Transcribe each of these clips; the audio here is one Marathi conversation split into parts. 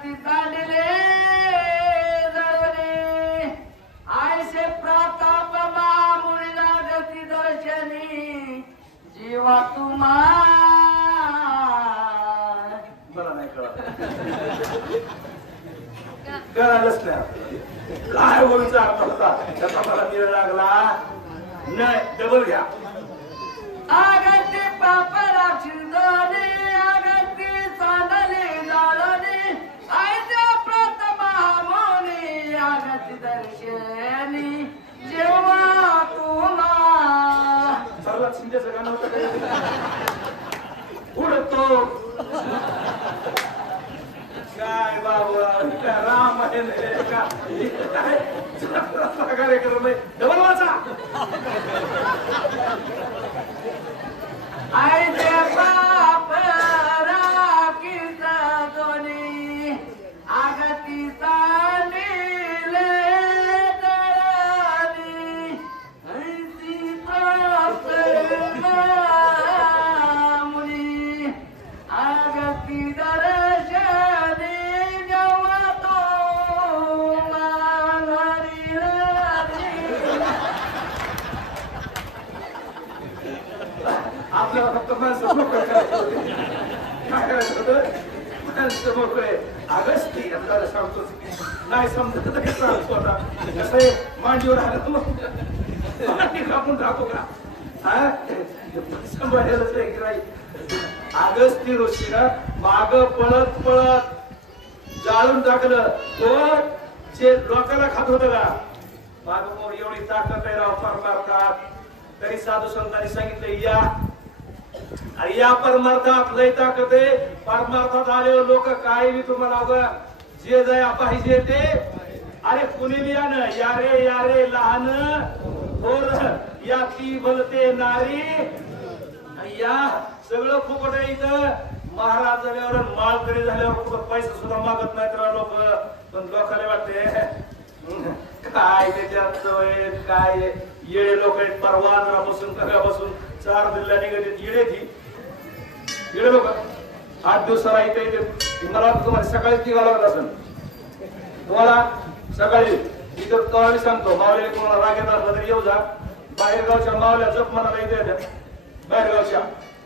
आगती तांडले जळवणे आयसे प्रताप मामुळीला गती दर्शनी जीवा तुम्हा मला नाही कळालंच नाही काय बोलचा होता त्याचा मला निळ लागला नाही डबल घ्या आगती पापरा चिंदने आगती चांदले जाळणे आयच्या प्रतमा मोनी आगती दर्शनी जेव्हा तुम्हा सरला शिंदेचं गाणं होतं उडतो काय बाबा रामायण कार्यक्रम डबल वाचा आयचे पाप राखीत दोन्ही आगती तांडिले दळणी ऐसी पाप मुनी आगती दर्शनी जेव्हा तो माघारी आपल्याला फक्त माणसं मोकळं करायचं होतं. काय करायचं होतं माणसं मोकळे अगस्ती आपल्याला सांगतो नाही समजत तर कसं सांगतो आता कसं आहे मांडीवर आलं तू मांडी कापून टाकू का सांभाळायलाच आहे की नाही अगस्ती ऋषीनं माग पळत पळत जाळून टाकलं तो जे लोकांना खात होतं का माग मोर एवढी ताकद आहे राव फार मारतात तरी साधू संतांनी सांगितलं या परमार्थात लय ताकद आहे परमार्थात आलेले लोक काय मी तुम्हाला अवघ जे जया पाहिजे ते अरे कुणी या रे लहान थोर या ती बोलते नारी या सगळं फुकट आहे इथं महाराज झाल्यावर माळकरी झाल्यावर पैसा सुद्धा मागत नाहीत लोक पण लोकांना वाटते काय त्याच्यात काय येळे लोक आहेत परवानरापासून कव्यापासून 4 जिल्ह्या निघत येडे ती येडे लोक 8 दिवसाला इथे मला तुम्हाला सकाळी निघावं लागत असेल तुम्हाला सकाळी इथं तो सांगतो मावळीला कोणाला राग येत असला तरी येऊ जा बाहेरगावच्या मावल्या जप म्हणाला इथे येत्या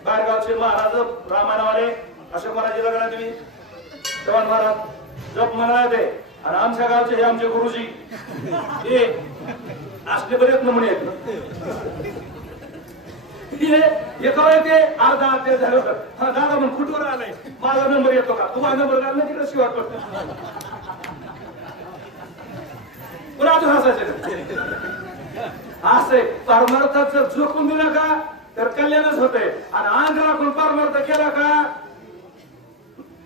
बाहेरगावचे महाराज रामायणवाले अशोक महाराज लग्न तुम्ही चव्हाण महाराज जप म्हणाला ते आणि आमच्या गावचे हे आमचे गुरुजी हे असले बरेच नमुने आहेत एका येते अर्धा ते झालं होतं हा दादा म्हणून कुठवर आलाय माझा नंबर येतो का तुम्हाला नंबर घालला तिकडे शिवाय पडतो पुन्हा अजून हसायचं असं परमार्थात जर झोकून दिलं का तर कल्याणच होते आणि अंग राखून परमार्थ केला का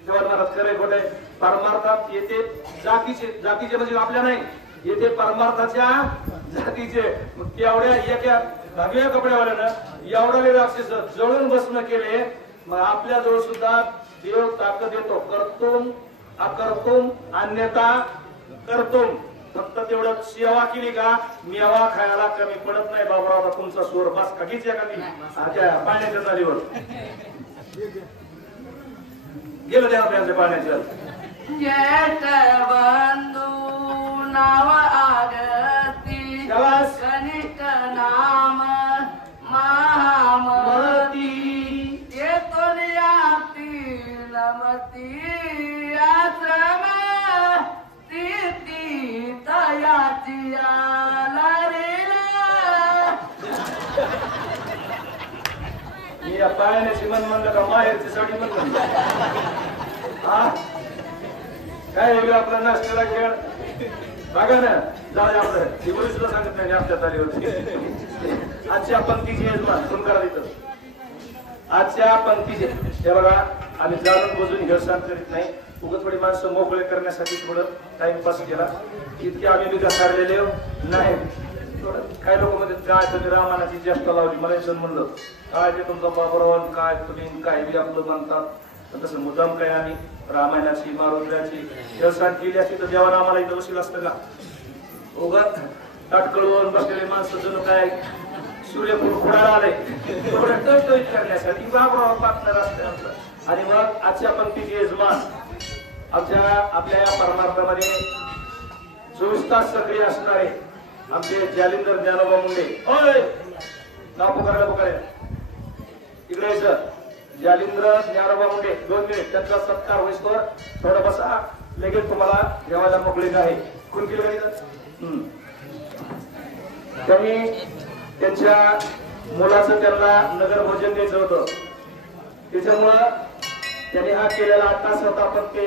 तेव्हा खरे खोटे परमार्थात येते जातीचे म्हणजे आपल्या नाही येते परमार्थाच्या जातीचे एवढ्या एका दहाव्या कपड्यावाल्यानं एवढा राक्षस जळून भस्म केले मग आपल्या जवळ सुद्धा देव ताकद येतो करतोम अकर्तोम अन्यथा करतोम फक्त तेवढं सेवा केली का मेवा खायला कमी पडत नाही बाबा तुमचा स्वर बस काकीच या का पाण्याच्या चालीवर गेलं त्या आपल्या पाण्याच्या जेठ बंधू नाव आगती कनिष्ठ नाम महामती येतो नमती आश्रम ती तयाची या पाण्याची मन म्हणलं का माहेरची साडी म्हणलं हा काय आपला नाश्त्याला खेळ बघा ना जाऊ आपलं दिवळी सुद्धा सांगत नाही आपल्या तालीवरती आजच्या पंक्तीची यजमान कोण करा तिथं आजच्या पंक्तीचे हे बघा आम्ही जाणून बुजून हेळसांड करीत नाही उगत थोडी माणसं मोकळे करण्यासाठी थोडं टाइमपास केला इतके आम्ही बी घसारलेले नाही काय लोक मध्ये काय तुम्ही रामायणाची जास्त लावली मला असं म्हणलं काय ते तुमचा बाबराव काय तुम्ही काय बी आपलं म्हणतात तसं मुद्दाम काय आम्ही रामायणाची मारुद्राची हेळसांड केली असती तर देवाला आम्हाला इथं वशील असतं का उगत ताटकळवून बसलेले माणसं जणू काय सूर्यपूर खुडाला आले थोडं टळटळीत करण्यासाठी बाबराव पार्टनर असते आमचं आणि मग आजच्या पंक्तीचे यजमान आपल्या या परमार्थामध्ये 24 तास सक्रिय असणारे आमचे जालिंदर ज्ञानोबा मुंडे. होय नाव पुकारायला इकडे यायचं. जालिंदर ज्ञानोबा मुंडे 2 मिनिट त्यांचा सत्कार होईस्तोवर थोडं बसा. लगेच तुम्हाला जेवायला मोकळीक आहे. कोण केलं गाडी त्यांनी त्यांच्या मुलाचं त्यांना नगर भोजन द्यायचं होतं. त्याच्यामुळं त्यांनी हा केलेला 8 तास होता. पण ते